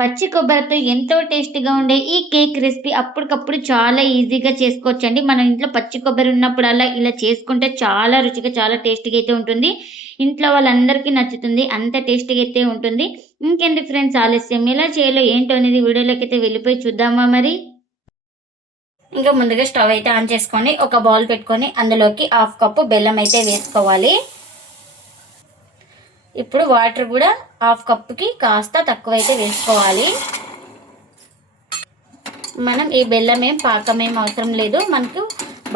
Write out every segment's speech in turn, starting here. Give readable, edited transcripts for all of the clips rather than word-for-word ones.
పచ్చి కొబ్బరితో ఎంతో టేస్టీగా ఉండే ఈ కేక్ రెసిపీ అప్పటికప్పుడు చాలా ఈజీగా చేసుకోవచ్చండి. మన ఇంట్లో పచ్చి కొబ్బరి ఉన్నప్పుడల్లా ఇలా చేసుకుంటే చాలా రుచిగా, చాలా టేస్టీగా అయితే ఉంటుంది. ఇంట్లో వాళ్ళందరికీ నచ్చుతుంది. అంత టేస్టీగా అయితే ఉంటుంది. ఇంకెందుకు ఫ్రెండ్స్ ఆలస్యం, ఎలా చేయాలో ఏంటో అనేది వీడియోలోకి అయితే వెళ్ళిపోయి చూద్దామా మరి? ఇంకా ముందుగా స్టవ్ అయితే ఆన్ చేసుకొని ఒక బౌల్ పెట్టుకొని అందులోకి 1/2 కప్పు బెల్లం అయితే వేసుకోవాలి. ఇప్పుడు వాటర్ కూడా 1/2 కప్పుకి కాస్త తక్కువైతే వేసుకోవాలి. మనం ఈ బెల్లం పాకమేం అవసరం లేదు, మనకు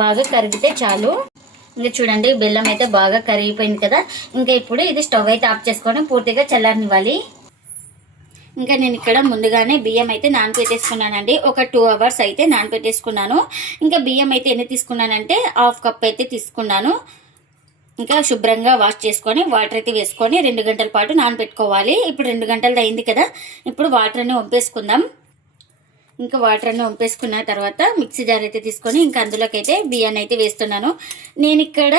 బాగా కరిగితే చాలు. ఇంకా చూడండి బెల్లం అయితే బాగా కరిగిపోయింది కదా. ఇంకా ఇప్పుడు ఇది స్టవ్ అయితే ఆఫ్ చేసుకొని పూర్తిగా చల్లారనివ్వాలి. ఇంకా నేను ఇక్కడ ముందుగానే బియ్యం అయితే నానబెట్టేసుకున్నానండి. ఒక 2 అవర్స్ అయితే నానబెట్టేసుకున్నాను. ఇంకా బియ్యం అయితే ఎన్ని తీసుకున్నానంటే 1/2 కప్ అయితే తీసుకున్నాను. ఇంకా శుభ్రంగా వాష్ చేసుకొని వాటర్ అయితే వేసుకొని 2 గంటల పాటు నానబెట్టుకోవాలి. ఇప్పుడు 2 గంటలది అయింది కదా. ఇప్పుడు వాటర్ అన్ని వంపేసుకుందాం. ఇంకా వాటర్ అన్ని వంపేసుకున్న తర్వాత మిక్సీ జార్ అయితే తీసుకొని ఇంకా అందులోకి అయితే బియ్యాన్ని అయితే వేస్తున్నాను. నేను ఇక్కడ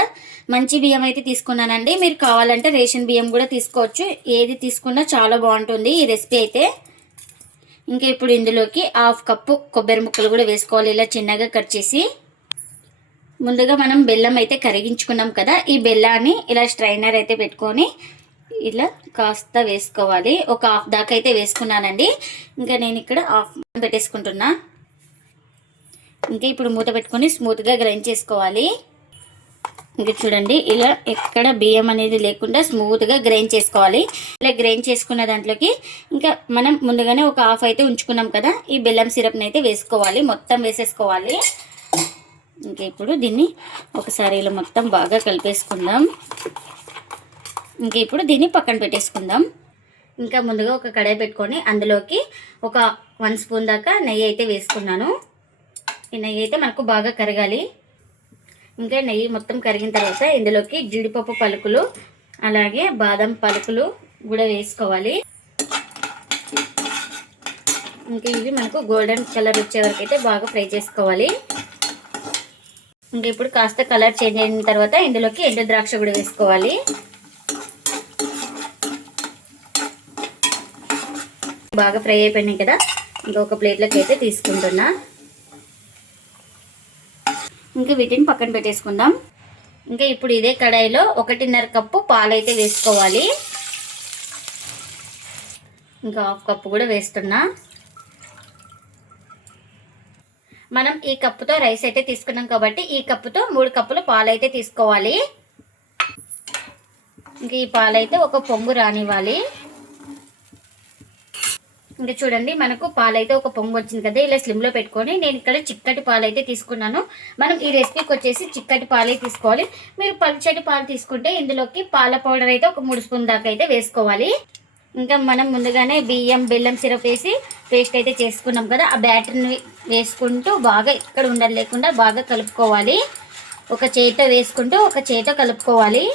మంచి బియ్యం అయితే తీసుకున్నానండి. మీరు కావాలంటే రేషన్ బియ్యం కూడా తీసుకోవచ్చు. ఏది తీసుకున్నా చాలా బాగుంటుంది ఈ రెసిపీ అయితే. ఇంకా ఇప్పుడు ఇందులోకి 1/2 కప్పు కొబ్బరి ముక్కలు కూడా వేసుకోవాలి, ఇలా చిన్నగా కట్ చేసి. ముందుగా మనం బెల్లం అయితే కరిగించుకున్నాం కదా, ఈ బెల్లాన్ని ఇలా స్ట్రైనర్ అయితే పెట్టుకొని ఇలా కాస్త వేసుకోవాలి. ఒక 1/2 దాకా అయితే వేసుకున్నానండి. ఇంకా నేను ఇక్కడ 1/2 పెట్టేసుకుంటున్నా. ఇంకా ఇప్పుడు మూత పెట్టుకొని స్మూత్గా గ్రైండ్ చేసుకోవాలి. ఇంకా చూడండి ఇలా ఎక్కడ బియ్యం అనేది లేకుండా స్మూత్గా గ్రైండ్ చేసుకోవాలి. ఇలా గ్రైండ్ చేసుకున్న దాంట్లోకి ఇంకా మనం ముందుగానే ఒక 1/2 అయితే ఉంచుకున్నాం కదా, ఈ బెల్లం సిరప్ని అయితే వేసుకోవాలి. మొత్తం వేసేసుకోవాలి. ఇంకా ఇప్పుడు దీన్ని ఒకసారి ఇలా మొత్తం బాగా కలిపేసుకుందాం. ఇంకా ఇప్పుడు దీన్ని పక్కన పెట్టేసుకుందాం. ఇంకా ముందుగా ఒక కడాయి పెట్టుకొని అందులోకి ఒక 1 స్పూన్ దాకా నెయ్యి అయితే వేసుకున్నాను. ఈ నెయ్యి అయితే మనకు బాగా కరగాలి. ఇంకా నెయ్యి మొత్తం కరిగిన తర్వాత ఇందులోకి జీడిపప్పు పలుకులు అలాగే బాదం పలుకులు కూడా వేసుకోవాలి. ఇంకా ఇవి మనకు గోల్డెన్ కలర్ వచ్చే వరకు అయితే బాగా ఫ్రై చేసుకోవాలి. ఇంకా ఇప్పుడు కాస్త కలర్ చేంజ్ అయిన తర్వాత ఇందులోకి ఎండు ద్రాక్ష కూడా వేసుకోవాలి. బాగా ఫ్రై అయిపోయినాయి కదా, ఇంకొక ప్లేట్లోకి అయితే తీసుకుంటున్నా. ఇంకా వీటిని పక్కన పెట్టేసుకుందాం. ఇంకా ఇప్పుడు ఇదే కడాయిలో 1.5 కప్పు పాలు అయితే వేసుకోవాలి. ఇంకా 1/2 కప్పు కూడా వేస్తున్నా. మనం ఈ కప్పుతో రైస్ అయితే తీసుకున్నాం కాబట్టి ఈ కప్పుతో 3 కప్పులు పాలు అయితే తీసుకోవాలి. ఇంకా ఈ పాలు అయితే ఒక పొంగు రానివ్వాలి. ఇంకా చూడండి మనకు పాలు అయితే ఒక పొంగు వచ్చింది కదా, ఇలా స్లిమ్లో పెట్టుకొని నేను ఇక్కడ చిక్కటి పాలు అయితే తీసుకున్నాను. మనం ఈ రెసిపీకి వచ్చేసి చిక్కటి పాలే తీసుకోవాలి. మీరు పల్చటి పాలు తీసుకుంటే ఇందులోకి పాల పౌడర్ అయితే ఒక 3 స్పూన్ దాకా అయితే వేసుకోవాలి. ఇంకా మనం ముందుగానే బియ్యం బెల్లం సిరప్ వేసి పేస్ట్ అయితే చేసుకున్నాం కదా, ఆ బ్యాటర్ని వేసుకుంటూ బాగా ఇక్కడ ఉండలు లేకుండా బాగా కలుపుకోవాలి. ఒక చేతితో వేసుకుంటూ ఒక చేతితో కలుపుకోవాలి.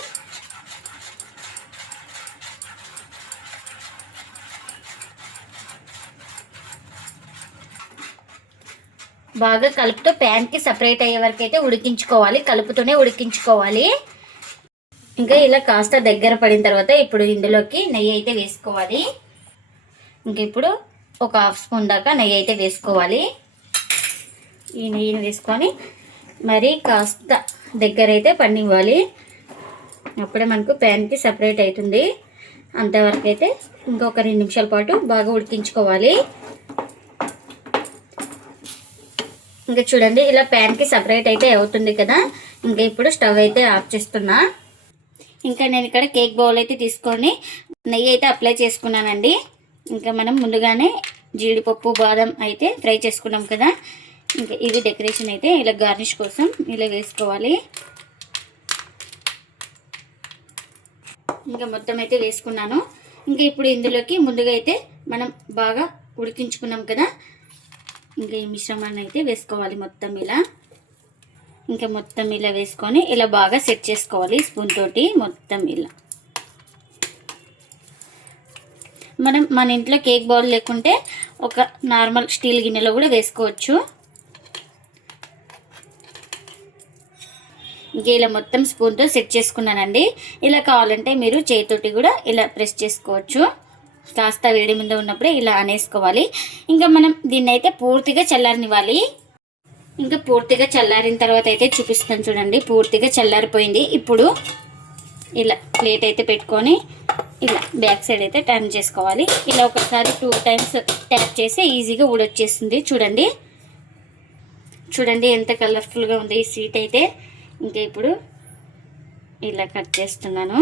బాగా కలుపుతూ ప్యాన్కి సపరేట్ అయ్యే వరకు అయితే ఉడికించుకోవాలి, కలుపుతూనే ఉడికించుకోవాలి. ఇంకా ఇలా కాస్త దగ్గర పడిన తర్వాత ఇప్పుడు ఇందులోకి నెయ్యి అయితే వేసుకోవాలి. ఇంకా ఇప్పుడు ఒక 1/2 స్పూన్ దాకా నెయ్యి అయితే వేసుకోవాలి. ఈ నెయ్యిని వేసుకొని మరి కాస్త దగ్గర అయితే పడినివ్వాలి. అప్పుడే మనకు ప్యాన్కి సపరేట్ అవుతుంది. అంతవరకు అయితే ఇంకొక 2 నిమిషాల పాటు బాగా ఉడికించుకోవాలి. ఇంకా చూడండి ఇలా ప్యాన్కి సపరేట్ అయితే అవుతుంది కదా. ఇంకా ఇప్పుడు స్టవ్ అయితే ఆఫ్ చేస్తున్నా. ఇంకా నేను ఇక్కడ కేక్ బౌల్ అయితే తీసుకొని నెయ్యి అయితే అప్లై చేసుకున్నానండి. ఇంకా మనం ముందుగానే జీడిపప్పు బాదం అయితే ఫ్రై చేసుకున్నాం కదా, ఇంకా ఇవి డెకరేషన్ అయితే ఇలా గార్నిష్ కోసం ఇలా వేసుకోవాలి. ఇంకా మొత్తం అయితే వేసుకున్నాను. ఇంకా ఇప్పుడు ఇందులోకి ముందుగా అయితే మనం బాగా ఉడికించుకున్నాం కదా, ఇంకా ఈ మిశ్రమాన్ని అయితే వేసుకోవాలి మొత్తం ఇలా. ఇంకా మొత్తం ఇలా వేసుకొని ఇలా బాగా సెట్ చేసుకోవాలి స్పూన్ తోటి మొత్తం ఇలా. మన ఇంట్లో కేక్ బౌల్ లేకుంటే ఒక నార్మల్ స్టీల్ గిన్నెలో కూడా వేసుకోవచ్చు. ఇంకా ఇలా మొత్తం స్పూన్తో సెట్ చేసుకున్నానండి. ఇలా కావాలంటే మీరు చేతితోటి కూడా ఇలా ప్రెస్ చేసుకోవచ్చు. కాస్త వేడి మీద ఉన్నప్పుడే ఇలా అనేసుకోవాలి. ఇంకా మనం దీన్ని అయితే పూర్తిగా చల్లారనివ్వాలి. ఇంకా పూర్తిగా చల్లారిన తర్వాత అయితే చూపిస్తాను చూడండి. పూర్తిగా చల్లారిపోయింది. ఇప్పుడు ఇలా ప్లేట్ అయితే పెట్టుకొని ఇలా బ్యాక్ సైడ్ అయితే టర్న్ చేసుకోవాలి. ఇలా ఒకసారి 2 టైమ్స్ ట్యాప్ చేసి ఈజీగా ఊడొచ్చేస్తుంది. చూడండి చూడండి ఎంత కలర్ఫుల్గా ఉంది ఈ స్వీట్ అయితే. ఇంకా ఇప్పుడు ఇలా కట్ చేస్తున్నాను.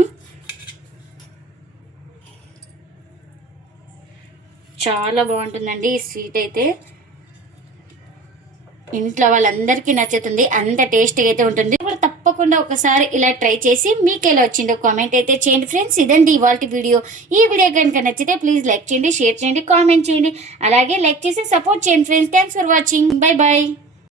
చాలా బాగుంటుందండి ఈ స్వీట్ అయితే. ఇంట్లో వాళ్ళందరికీ నచ్చుతుంది, అంత టేస్టీగా అయితే ఉంటుంది. ఇప్పుడు తప్పకుండా ఒకసారి ఇలా ట్రై చేసి మీకు ఎలా వచ్చిందో కామెంట్ అయితే చేయండి ఫ్రెండ్స్. ఇదండి ఇవాల్టి వీడియో. ఈ వీడియో కనుక నచ్చితే ప్లీజ్ లైక్ చేయండి, షేర్ చేయండి, కామెంట్ చేయండి. అలాగే లైక్ చేసి సపోర్ట్ చేయండి friends. Thanks for watching. Bye bye.